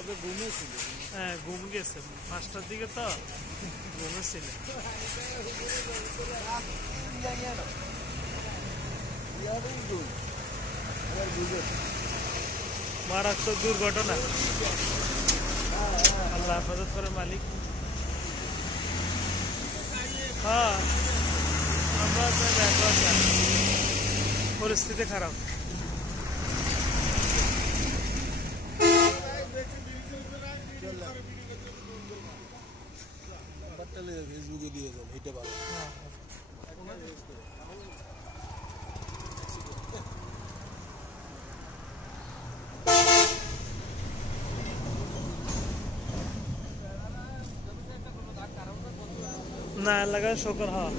হ্যাঁ ঘুম গেছে 5টার দিকে তো ঘুমেছিল। মারাত্মক দুর্ঘটনা, আল্লাহ হেফাজত করে মালিক। হ্যাঁ আমরা পরিস্থিতি খারাপ। ফেসবুকে দিয়ে দেন, এটা ভালো। না লাগা শকর। হ্যাঁ